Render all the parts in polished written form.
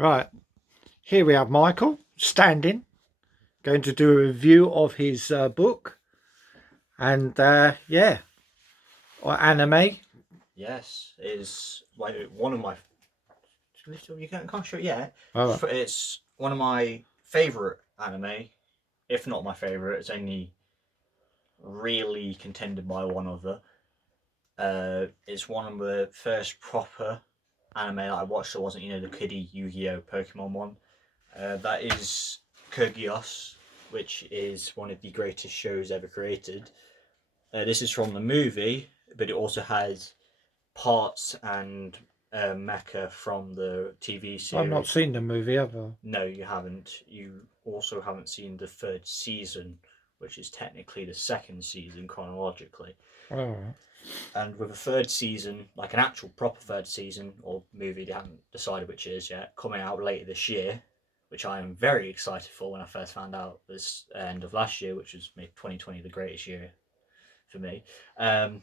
Right, here we have Michael standing, going to do a review of his book, and yeah, or anime. Yes, is one of my. You can't show it yet. Oh, It's one of my favorite anime, if not my favorite. It's only really contended by one other. It's one of the first proper anime that I watched that wasn't the kiddie Yu-Gi-Oh Pokemon one. That is geass, which is one of the greatest shows ever created. This is from the movie, but it also has parts and mecha from the TV I've not series. seen the movie ever. No, you haven't. You also haven't seen the third season, which is technically the second season chronologically. Oh, And with a third season, like an actual proper third season or movie, they haven't decided which it is yet, coming out later this year, which I am very excited for when I first found out this end of last year, which was made 2020 the greatest year for me. Um,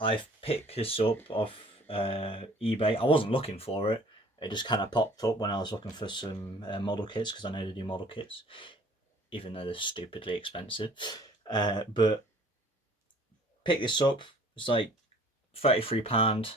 I've picked this up off eBay. I wasn't looking for it. It just kind of popped up when I was looking for some model kits because I know they do model kits, even though they're stupidly expensive. But pick this up. It's like £33.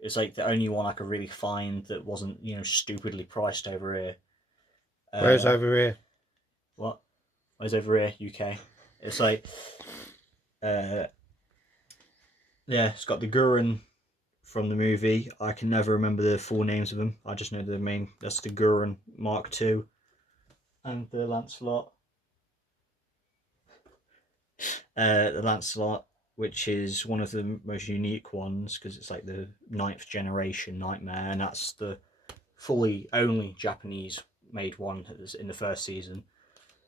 It's like the only one I could really find that wasn't stupidly priced over here. where's Uh, over here? what? Where's over here? UK. It's like uh, yeah, it's got the Gurren from the movie. I can never remember the full names of them. I just know the main. That's the Gurren Mark Two and the Lancelot. The Lancelot, which is one of the most unique ones because it's like the ninth generation Nightmare, and that's the fully only Japanese made one in the first season,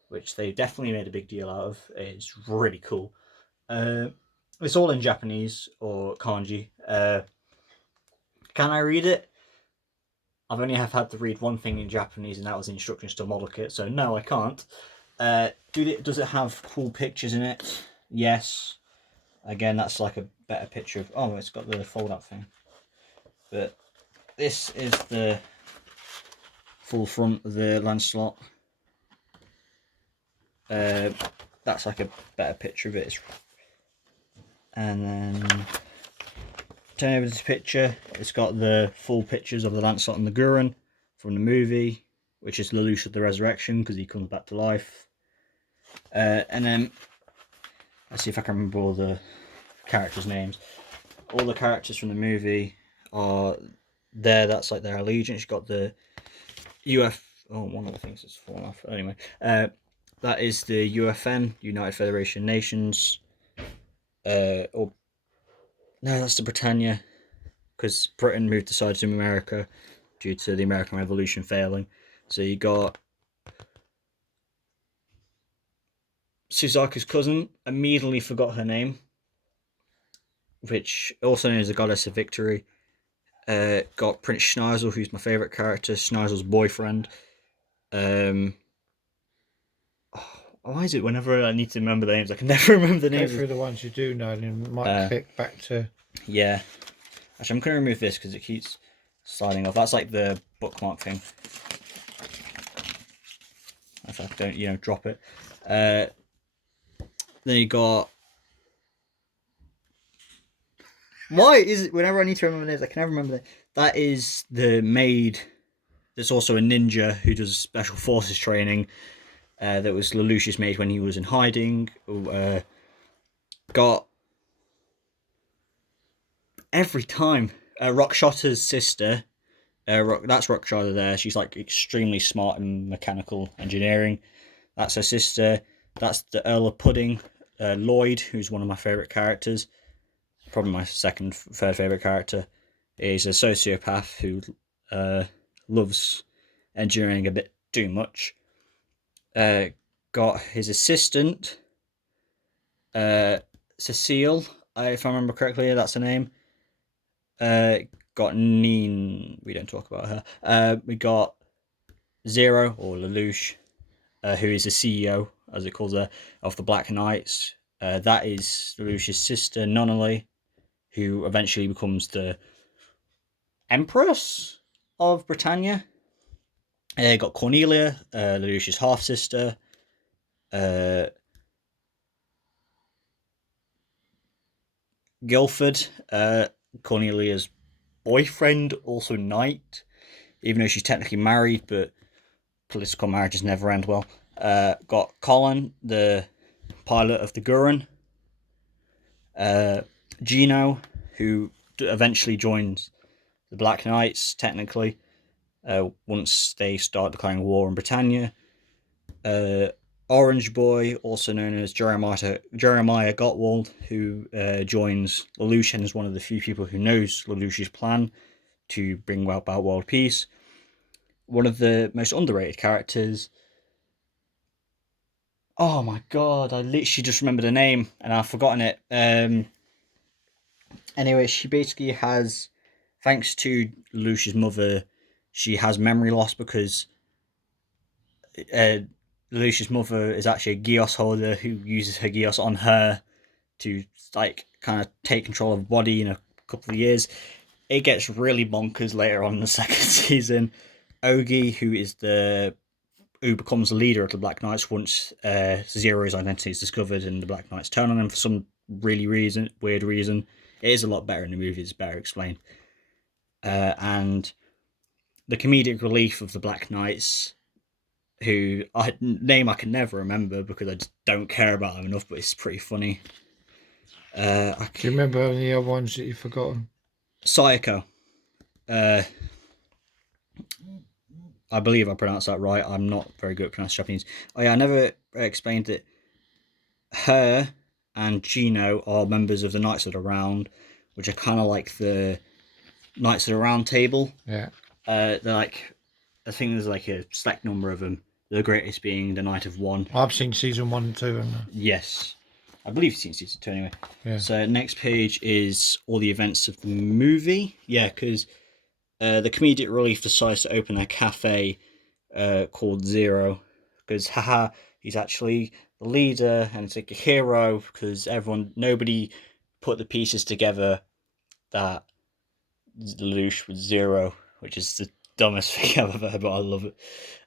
which they definitely made a big deal out of. It's really cool. Uh, it's all in Japanese or kanji. Can I read it? I've only have had to read one thing in Japanese, and that was the instructions to model kit. So no, I can't. Does it have cool pictures in it? Yes. Again, that's like a better picture of. Oh, it's got the fold-up thing. But this is the full front of the Lancelot. Uh, that's like a better picture of it. And then turn over this picture. It's got the full pictures of the Lancelot and the Gurren from the movie, which is Lelouch of the Resurrection because he comes back to life. And then let's see if I can remember all the characters' names. All the characters from the movie are there. That's like their allegiance. You've got the UF. Oh, one of the things that's fallen off. Anyway, that is the UFN, United Federation Nations. Or no, that's the Britannia, because Britain moved aside to America due to the American Revolution failing. So you got Suzaku's cousin. Immediately forgot her name, which also known as the Goddess of Victory. Got Prince Schneisel, who's my favourite character. Schneisel's boyfriend. Um, why is it whenever I need to remember the names, I can never remember the Go names? through the ones you do know, and you might Uh, click back to. yeah. Actually, I'm going to remove this because it keeps sliding off. That's like the bookmark thing. If I don't, drop it. Then you got. Why is it whenever I need to remember names, I can never remember that? That is the maid. There's also a ninja who does special forces training. That was Lelouch's maid when he was in hiding. Got every time Rockshotter's sister. That's Rockshotter there. She's like extremely smart in mechanical engineering. That's her sister. That's the Earl of Pudding, Lloyd, who's one of my favourite characters. Probably my third favourite character. He's a sociopath who loves engineering a bit too much. Got his assistant, Cecile, if I remember correctly, that's her name. Uh, got Neen. We don't talk about her. We got Zero or Lelouch, who is the CEO, as it calls her, of the Black Knights. That is Lelouch's sister, Nonali, who eventually becomes the Empress. of Britannia. Got Cornelia, Lelouch's half sister. Guildford, Cornelia's boyfriend, also knight, even though she's technically married, but political marriages never end well. Got Colin, the pilot of the Gurren. Gino, who eventually joins the Black Knights, technically, once they start declaring war on Britannia. Orange Boy, also known as Jeremiah Gottwald, who joins Lelouch and is one of the few people who knows Lelouch's plan to bring about world peace. One of the most underrated characters. Oh my god, I literally just remembered her name and I've forgotten it. Anyway, she basically has, thanks to Lelouch's mother, she has memory loss because Lelouch's mother is actually a geass holder who uses her geass on her to like kind of take control of the body in a couple of years. It gets really bonkers later on in the second season. Ogi, who becomes the leader of the Black Knights once Zero's identity is discovered and the Black Knights turn on him for some really weird reason. It is a lot better in the movie, it's better explained. And the comedic relief of the Black Knights, who name I can never remember because I just don't care about them enough, but it's pretty funny. Do you remember any other ones that you've forgotten? Sayako. I believe I pronounced that right. I'm not very good at pronouncing Japanese. Oh yeah, I never explained that her and Gino are members of the Knights of the Round, which are kind of like the Knights of the Round Table. Yeah. They're like, I think there's like a select number of them. The greatest being the Knight of One. I've seen season 1 and 2. And yes. I believe you've seen season 2 anyway. Yeah. So next page is all the events of the movie. Yeah, because the comedic relief decides to open a cafe called Zero. Because, haha, he's actually the leader and it's like a hero because nobody put the pieces together that Lelouch was Zero, which is the dumbest thing I've ever heard, but I love it.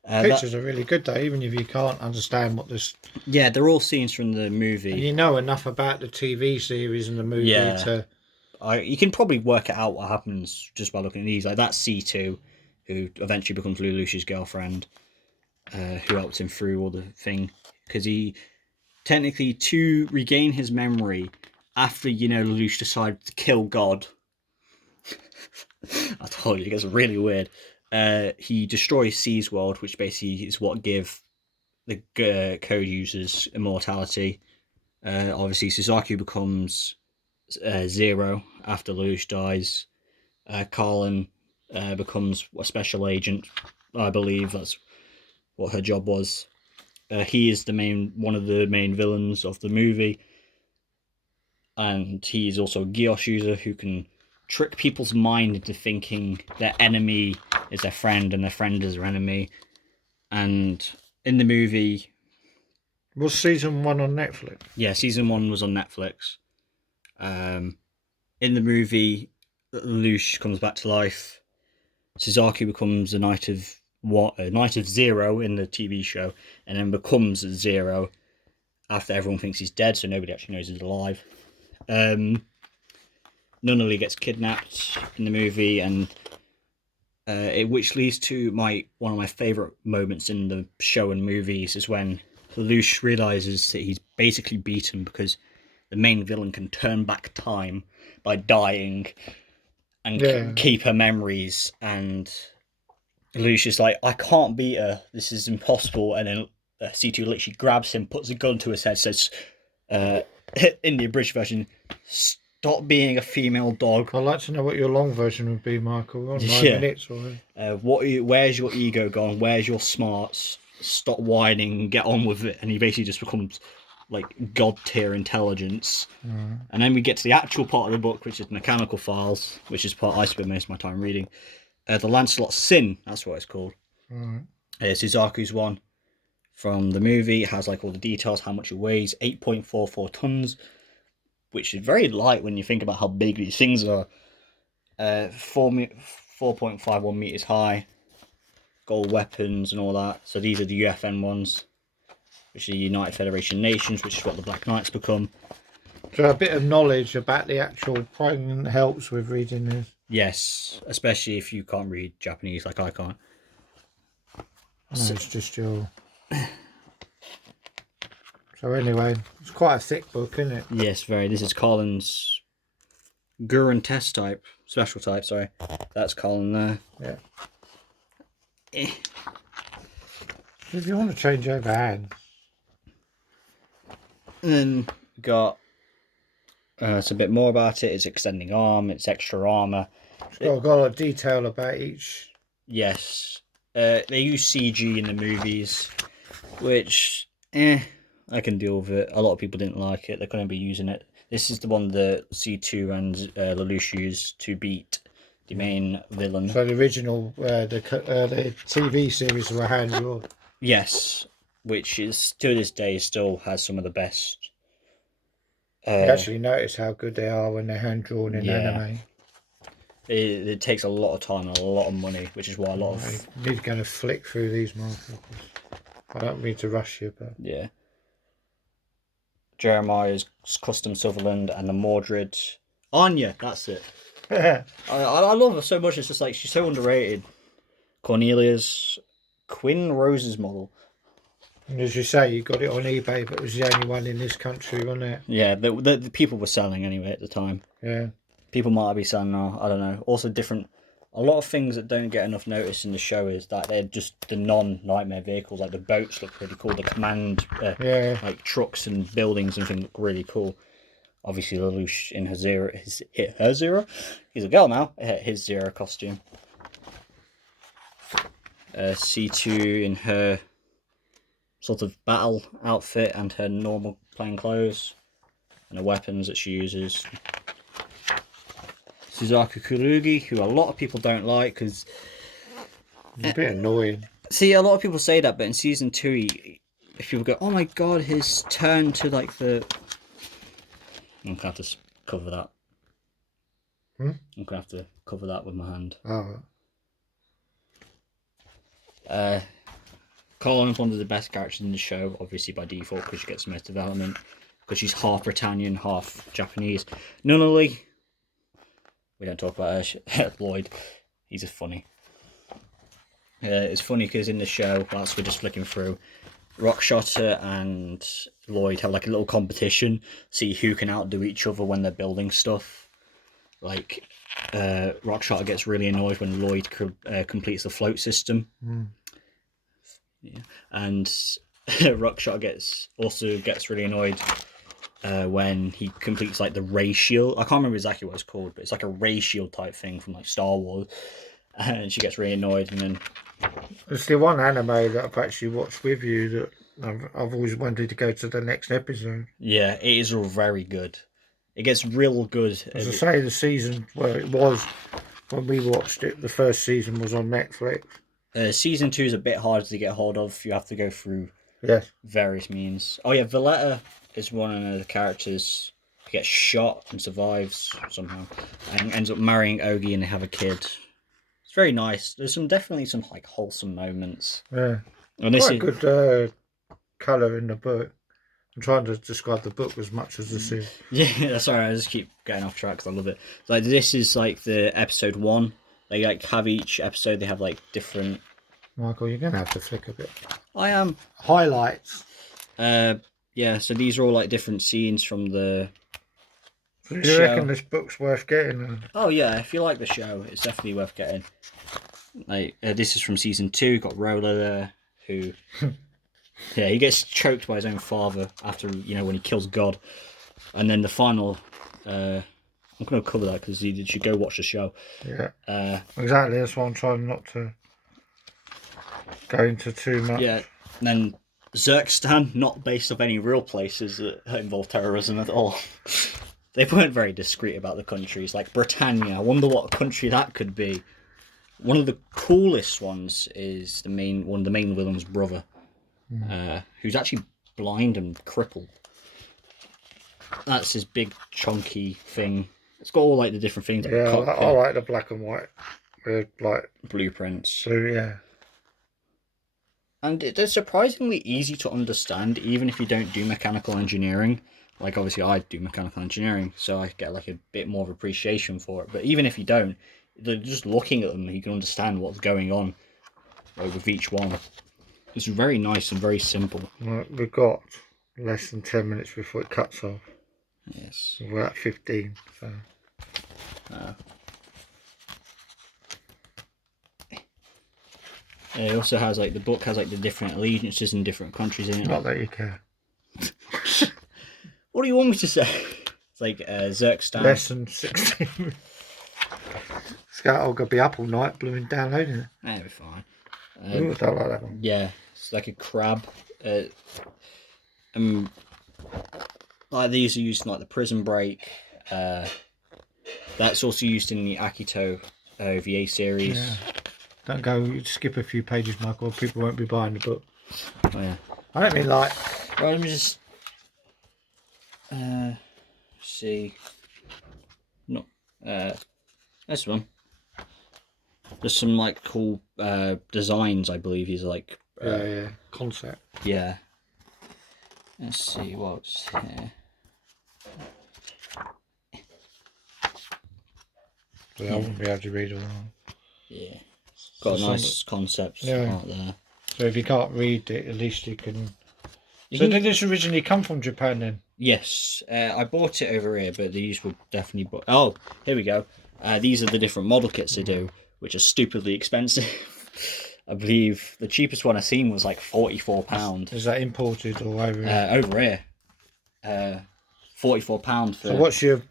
Pictures are really good though, even if you can't understand what this. Yeah, they're all scenes from the movie. And you know enough about the TV series and the movie to. You can probably work it out what happens just by looking at these. Like that's C2, who eventually becomes Lelouch's girlfriend, who helped him through all the thing. Because he, technically, to regain his memory after, Lelouch decided to kill God. I told you, it gets really weird. He destroys C's world, which basically is what give the code users immortality. Obviously, Suzaku becomes Zero after Lelouch dies. Carlin becomes a special agent. I believe that's what her job was. He is one of the main villains of the movie, and he's also a geass user who can trick people's mind into thinking their enemy is their friend and their friend is their enemy. And in the movie, was season 1 on Netflix? Yeah, season 1 was on Netflix. In the movie, Lelouch comes back to life. Suzaku becomes a Knight of Zero in the TV show, and then becomes Zero after everyone thinks he's dead, so nobody actually knows he's alive. Nunnally gets kidnapped in the movie, and which leads to one of my favourite moments in the show and movies is when Lelouch realises that he's basically beaten because the main villain can turn back time by dying and keep her memories, and Lelouch is like, I can't beat her, this is impossible, and then C2 literally grabs him, puts a gun to his head, says, in the abridged version, stop being a female dog. I'd like to know what your long version would be, Michael. We're on 9 minutes already. Where's your ego gone? Where's your smarts? Stop whining, get on with it. And he basically just becomes like god tier intelligence. And then we get to the actual part of the book, which is Mechanical Files, which is part I spend most of my time reading. The Lancelot Sin, that's what it's called. Suzaku's one from the movie. It has like all the details, how much it weighs, 8.44 tons, which is very light when you think about how big these things are. 4.51 meters high. Got all weapons and all that. So these are the UFN ones, which are the United Federation Nations, which is what the Black Knights become. So a bit of knowledge about the actual program helps with reading this. Yes, especially if you can't read Japanese like I can't. No, it's just your... So anyway, it's quite a thick book, isn't it? Yes, very. This is Colin's Gurren test type, special type, sorry. That's Colin there. Yeah. Eh. If you want to change over hands. And then got it's a bit more about it. It's extending arm, it's extra armor. It's got a lot of detail about each. Yes. They use CG in the movies, which, I can deal with it. A lot of people didn't like it. They're going to be using it. This is the one that C2 and Lelouch used to beat the main villain. So the original, the TV series were hand drawn. Yes, which is, to this day, still has some of the best. You actually notice how good they are when they're hand drawn in anime. It takes a lot of time and a lot of money, which is why a lot of... I need to go and flick through these markers. I don't mean to rush you, but... Yeah. Jeremiah's Custom Sutherland and the Mordred. Anya, that's it. I love her so much. It's just like, she's so underrated. Cornelia's Quinn Rose's model. And as you say, you got it on eBay, but it was the only one in this country, wasn't it? Yeah, the people were selling anyway at the time. Yeah. People might be selling now, I don't know. Also different... A lot of things that don't get enough notice in the show is that they're just the non-nightmare vehicles. Like the boats look pretty cool. The command, like trucks and buildings and things look really cool. Obviously, Lelouch in her Zero, he's a girl now. His Zero costume. C2 in her sort of battle outfit and her normal plain clothes and the weapons that she uses. Suzaku Kurugi, who a lot of people don't like because it's a bit annoying. See, a lot of people say that, but in season 2, if people go, "Oh my god, his turn to like the," I'm gonna have to cover that. I'm gonna have to cover that with my hand. Colin's one of the best characters in the show, obviously by default, because she gets the most development, because she's half Britannian, half Japanese. Nunnally. We don't talk about her. Lloyd, he's just funny. It's funny because in the show, whilst we're just flicking through, Rockshotter and Lloyd have like a little competition, see who can outdo each other when they're building stuff. Like, Rockshotter gets really annoyed when Lloyd completes the float system. Yeah. And Rockshotter gets really annoyed when he completes like the ray shield. I can't remember exactly what it's called, but it's like a ray shield type thing from like Star Wars. And she gets really annoyed, and then it's the one anime that I've actually watched with you that I've always wanted to go to the next episode. Yeah, it is very good. It gets real good. As I say, the season where it was when we watched it, the first season was on Netflix. Season 2 is a bit harder to get hold of. You have to go through various means. Oh yeah, Valletta is one of the characters who gets shot and survives somehow, and ends up marrying Ogi, and they have a kid. It's very nice. There's definitely some like wholesome moments. Yeah, and this quite good colour in the book. I'm trying to describe the book as much as this is. Yeah, sorry, I just keep going off track because I love it. Like this is like the episode 1. They like have each episode. They have like different. Michael, you're gonna have to flick a bit. I am highlights. Yeah. So these are all like different scenes from the. Do you reckon this book's worth getting? Oh yeah, if you like the show, it's definitely worth getting. Like this is from season 2. Got Roller there, who, yeah, he gets choked by his own father after when he kills God, and then the final. I'm going to cover that because you should go watch the show. Yeah. Exactly. That's why I'm trying not to go into too much. Yeah. And then Zerkstan, not based off any real places that involve terrorism at all. They weren't very discreet about the countries. Like Britannia. I wonder what country that could be. One of the coolest ones is one of the main villain's brother, who's actually blind and crippled. That's his big chunky thing. It's got all like the different things. Yeah, I like the black and white with like blueprints. so yeah. And they're surprisingly easy to understand, even if you don't do mechanical engineering. Like, obviously, I do mechanical engineering, so I get like a bit more of appreciation for it. But even if you don't, just looking at them, you can understand what's going on with each one. It's very nice and very simple. Right, we've got less than 10 minutes before it cuts off. Yes. We're at 15, so. It also has like the book has like the different allegiances in different countries in it. Not that you care. What do you want me to say? It's like Zerkstan. Less than 16. It's got to be up all night, blooming downloading it. That'll be fine. Ooh, I don't like that one. Yeah, it's like a crab. Like these are used in like the Prison Break. That's also used in the Akito OVA series. Yeah. Don't go skip a few pages, Michael, or people won't be buying the book. Oh yeah. I don't mean like. Right, let me just see. No, this one. There's some like cool designs. I believe he's like. Yeah, concept. Yeah. Let's see what's here. I wouldn't be able to read all that. Yeah. Got a nice concept out there. So if you can't read it, at least you can. So did this originally come from Japan then? Yes, I bought it over here, but these were definitely. Oh, here we go. These are the different model kits they do, which are stupidly expensive. I believe the cheapest one I seen was like £44. Is that imported or over here? Over here, £44 for. So what's your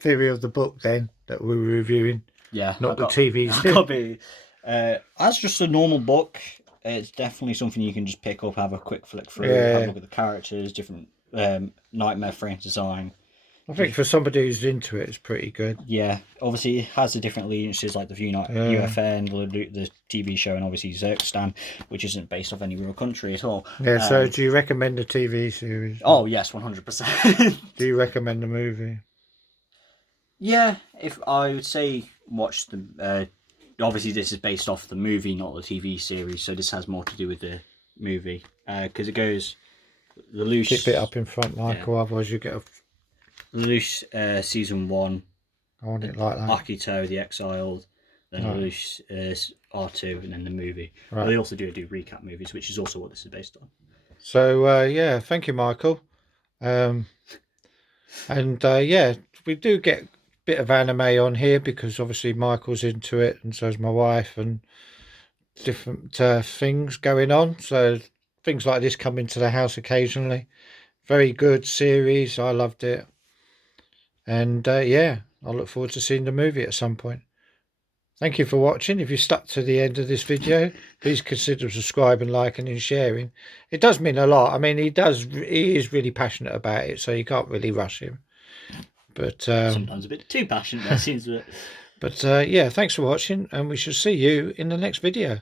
theory of the book then that we were reviewing? Yeah, not the TVs. Copy. As just a normal book, it's definitely something you can just pick up, have a quick flick through, have a look at the characters, different Nightmare frame design. I think for somebody who's into it, it's pretty good. Yeah, obviously it has the different allegiances like the UFN, the TV show, and obviously Zerkstan, which isn't based off any real country at all. Yeah, so do you recommend the TV series? Oh, yes, 100%. Do you recommend the movie? Yeah, if I would say watch the... obviously this is based off the movie, not the TV series, so this has more to do with the movie. Because it goes... The Loose... Keep it up in front, Michael, otherwise you get a... Loose season 1. I want it like that. Akito, The Exiled, then Loose R2, and then the movie. Right. But they also do recap movies, which is also what this is based on. So, yeah, thank you, Michael. Yeah, we do get a bit of anime on here because obviously Michael's into it and so is my wife, and different things going on. So things like this come into the house occasionally. Very good series. I loved it. And yeah, I look forward to seeing the movie at some point. Thank you for watching. If you stuck to the end of this video, please consider subscribing, liking and sharing. It does mean a lot. I mean, he is really passionate about it, so you can't really rush him. But sometimes a bit too passionate, that seems. But yeah, thanks for watching, and we shall see you in the next video.